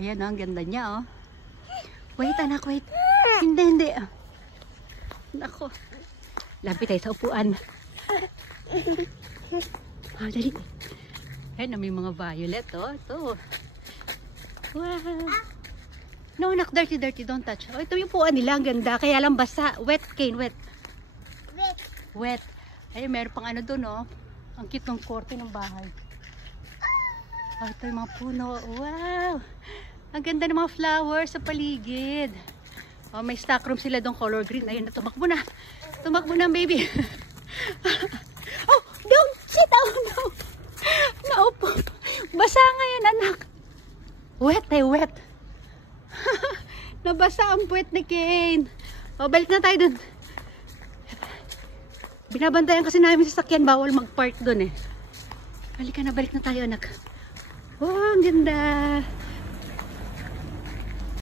Ayan, oh, ang ganda niya, oh. Wait, anak, wait. Hindi. Nako. Lapit tayo sa upuan. Oh, dali. Ayan, may mga violet, oh. Ito. Wow. No, anak, dirty. Don't touch. Oh, ito yung upuan nila. Ang ganda. Kaya lang basa. Wet, Kane, wet. Wet. Ay, meron pang ano dun, oh. Ang cute ng korte ng bahay. Oh, ito yung mga puno. Wow. Ang ganda ng mga flowers sa paligid. Oh, may stock room sila doon, color green. Ayun, tumakbo na. Tumakbo na, baby. Oh, don't sit. Oh, no. Naupo. Basa ngayon, anak. Wet. Nabasa ang puwet ni Kane. Oh, balik na tayo dun. Binabantayan kasi namin sa sakyan, bawal mag-park dun eh. Balik na tayo, anak. Oh, ang ganda.